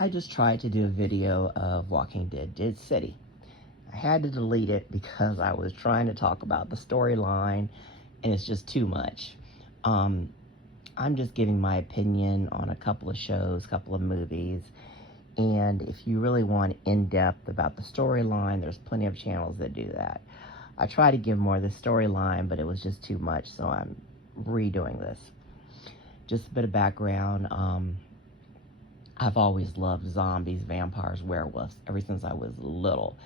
I just tried to do a video of Walking Dead City. I had to delete it because I was trying to talk about the storyline and it's just too much. Um, I'm just giving my opinion on a couple of shows, couple of movies, and if you really want in-depth about the storyline, there's plenty of channels that do that. I try to give more of the storyline, but it was just too much, so I'm redoing this. Just a bit of background. I've always loved zombies, vampires, werewolves, ever since I was little.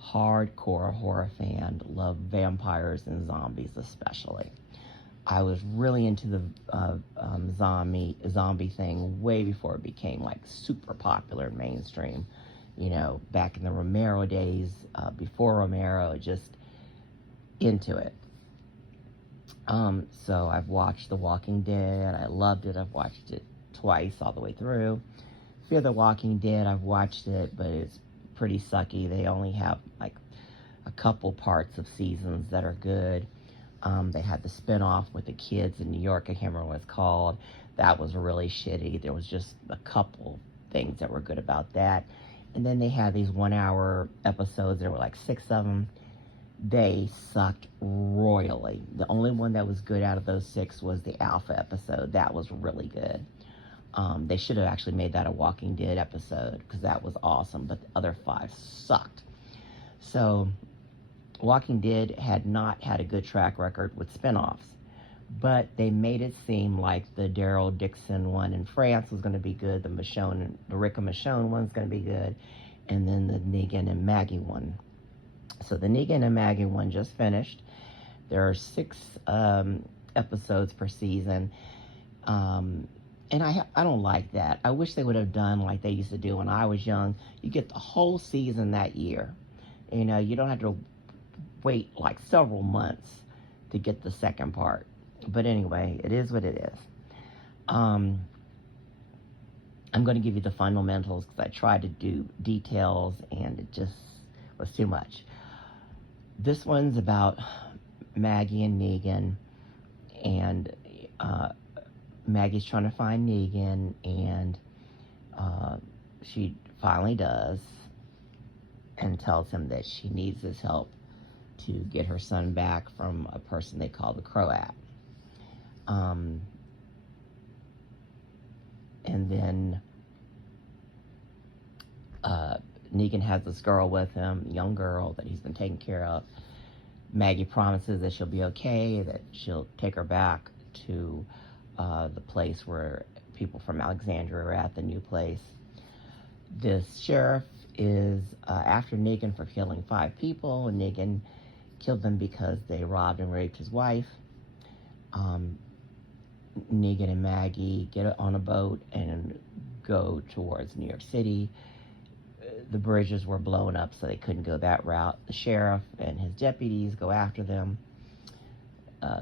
Hardcore horror fan, love vampires and zombies especially. I was really into the zombie thing way before it became like super popular and mainstream. You know, back in the Romero days, before Romero, just into it. So I've watched The Walking Dead. I loved it. I've watched it twice all the way through. Fear the Walking Dead, I've watched it, but it's pretty sucky. They only have like a couple parts of seasons that are good. They had the spinoff with the kids in New York. I can't remember what it's called. That was really shitty. There was just a couple things that were good about that. And then they had these 1 hour episodes. There were like 6 of them. They sucked royally. The only one that was good out of those 6 was the Alpha episode. That was really good. They should have actually made that a Walking Dead episode because that was awesome, but the other 5 sucked. So Walking Dead had not had a good track record with spinoffs, but they made it seem like the Daryl Dixon one in France was going to be good, the Rick and Michonne one's going to be good, and then the Negan and Maggie one. So the Negan and Maggie one just finished. There are 6 episodes per season. And I don't like that. I wish they would have done like they used to do when I was young. You get the whole season that year. You know, you don't have to wait like several months to get the second part. But anyway, it is what it is. I'm going to give you the fundamentals because I tried to do details and it just was too much. This one's about Maggie and Negan, and Maggie's trying to find Negan, and she finally does, and tells him that she needs his help to get her son back from a person they call the Croat. And then Negan has this girl with him, young girl that he's been taking care of. Maggie promises that she'll be okay, that she'll take her back to the place where people from Alexandria are at, the new place. This sheriff is after Negan for killing 5 people, and Negan killed them because they robbed and raped his wife. Negan and Maggie get on a boat and go towards New York City. The bridges were blown up, so they couldn't go that route. The sheriff and his deputies go after them.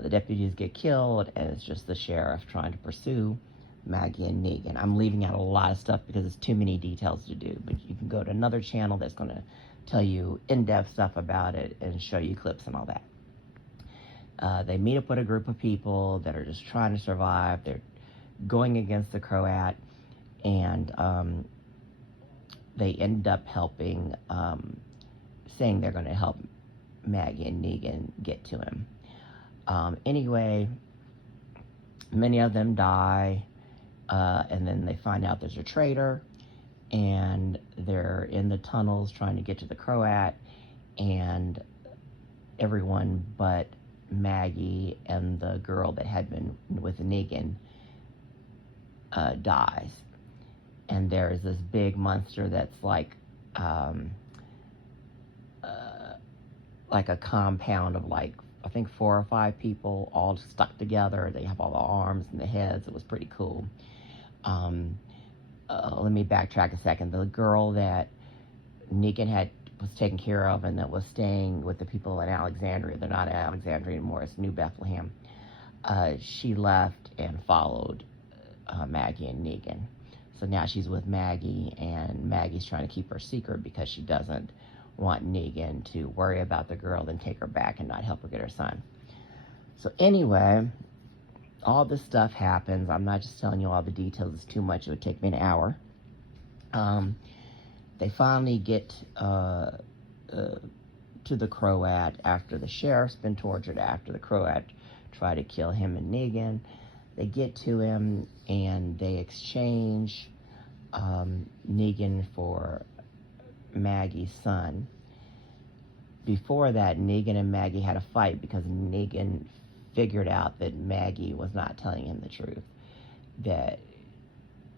The deputies get killed, and it's just the sheriff trying to pursue Maggie and Negan. I'm leaving out a lot of stuff because it's too many details to do, but you can go to another channel that's going to tell you in-depth stuff about it and show you clips and all that. They meet up with a group of people that are just trying to survive. They're going against the Croat, and they end up helping, saying they're going to help Maggie and Negan get to him. Anyway, many of them die, and then they find out there's a traitor, and they're in the tunnels trying to get to the Croat, and everyone but Maggie and the girl that had been with Negan dies. And there's this big monster that's like a compound of like, I think 4 or 5 people all stuck together. They have all the arms and the heads. It was pretty cool. Let me backtrack a second. The girl that Negan was taken care of and that was staying with the people in Alexandria, they're not in Alexandria anymore, it's New Bethlehem. She left and followed Maggie and Negan. So now she's with Maggie, and Maggie's trying to keep her secret because she doesn't want Negan to worry about the girl, then take her back and not help her get her son. So anyway, all this stuff happens. I'm not just telling you all the details. It's too much. It would take me an hour. Um, they finally get to the Croat after the sheriff's been tortured, after the Croat try to kill him and Negan. They get to him and they exchange Negan for Maggie's son. Before that, Negan and Maggie had a fight because Negan figured out that Maggie was not telling him the truth, that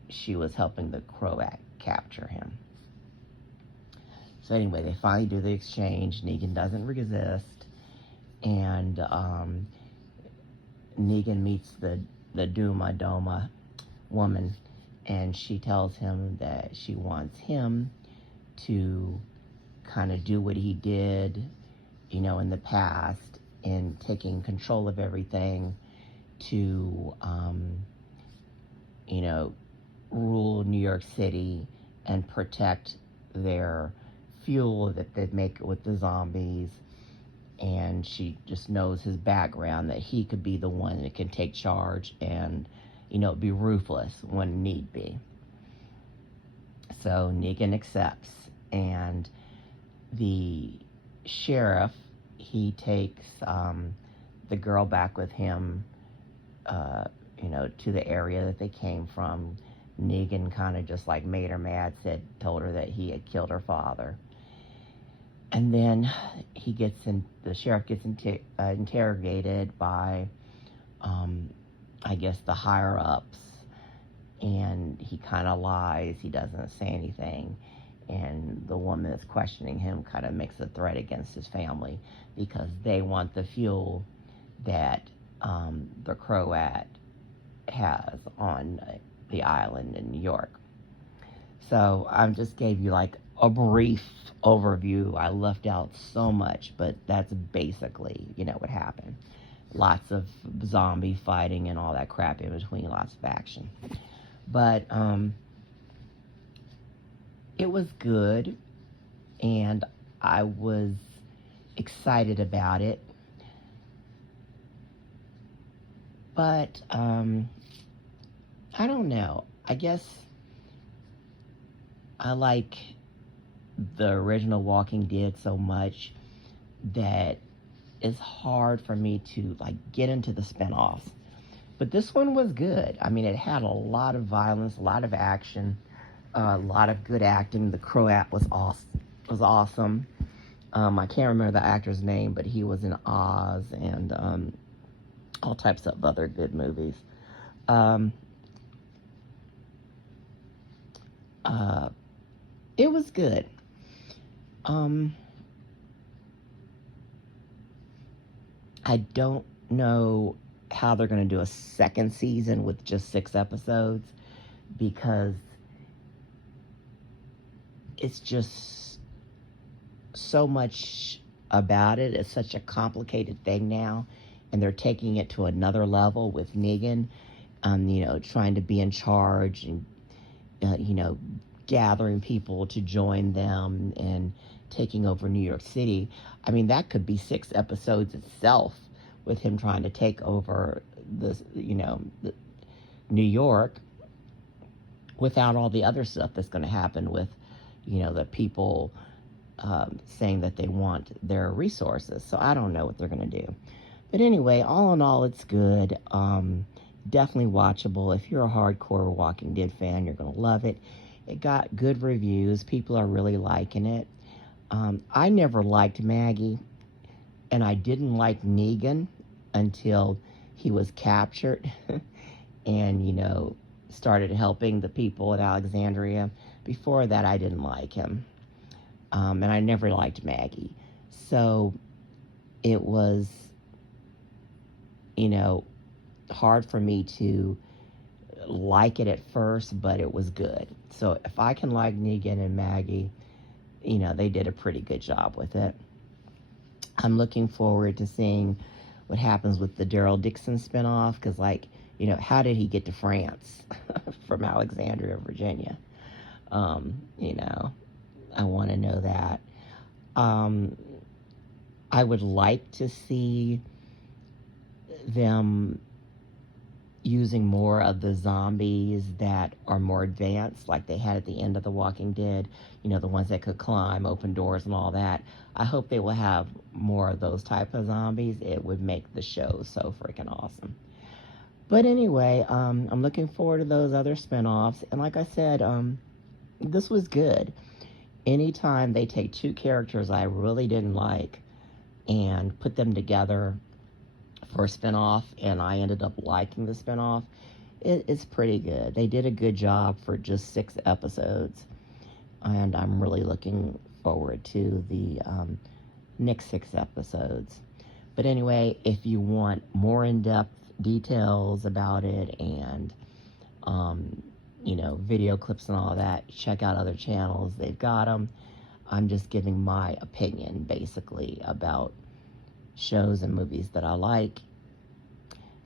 she was helping the Croat capture him. So anyway, they finally do the exchange. Negan doesn't resist, and Negan meets the Duma Doma woman, and she tells him that she wants him to kind of do what he did, in the past, in taking control of everything to, rule New York City and protect their fuel that they make with the zombies. And she just knows his background, that he could be the one that can take charge and, be ruthless when need be. So Negan accepts, and the sheriff, he takes the girl back with him, to the area that they came from. Negan kind of just like made her mad, told her that he had killed her father. And then the sheriff gets interrogated by, I guess, the higher ups, and he kind of lies. He doesn't say anything. And the woman that's questioning him kind of makes a threat against his family because they want the fuel that the Croat has on the island in New York. So I just gave you like a brief overview. I left out so much, but that's basically, what happened. Lots of zombie fighting and all that crap in between, lots of action. But it was good, and I was excited about it. But I don't know. I guess I like the original Walking Dead so much that it's hard for me to get into the spinoffs. But this one was good. I mean, it had a lot of violence, a lot of action, a lot of good acting. The Croat was awesome. I can't remember the actor's name, but he was in Oz and all types of other good movies. It was good. I don't know how they're going to do a second season with just 6 episodes, because it's just so much about it. It's such a complicated thing now, and they're taking it to another level with Negan, trying to be in charge and, gathering people to join them and taking over New York City. I mean, that could be 6 episodes itself, with him trying to take over New York, without all the other stuff that's going to happen with, the people saying that they want their resources. So I don't know what they're going to do. But anyway, all in all, it's good. Definitely watchable. If you're a hardcore Walking Dead fan, you're going to love it. It got good reviews. People are really liking it. I never liked Maggie, and I didn't like Negan until he was captured and, started helping the people at Alexandria. Before that, I didn't like him. And I never liked Maggie. So it was, hard for me to like it at first, but it was good. So if I can like Negan and Maggie, they did a pretty good job with it. I'm looking forward to seeing what happens with the Daryl Dixon spinoff, because, how did he get to France from Alexandria, Virginia? I want to know that. I would like to see them using more of the zombies that are more advanced, like they had at the end of The Walking Dead, the ones that could climb, open doors, and all that. I hope they will have more of those type of zombies. It would make the show so freaking awesome. But anyway, I'm looking forward to those other spinoffs. And like I said, this was good. Anytime they take two characters I really didn't like and put them together for a spinoff, and I ended up liking the spinoff, it's pretty good. They did a good job for just 6 episodes, and I'm really looking forward to the next 6 episodes. But anyway, if you want more in-depth details about it and video clips and all that, check out other channels. They've got them. I'm just giving my opinion basically about shows and movies that I like.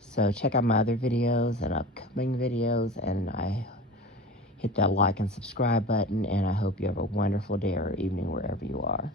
So check out my other videos and upcoming videos, and I hit that like and subscribe button, and I hope you have a wonderful day or evening wherever you are.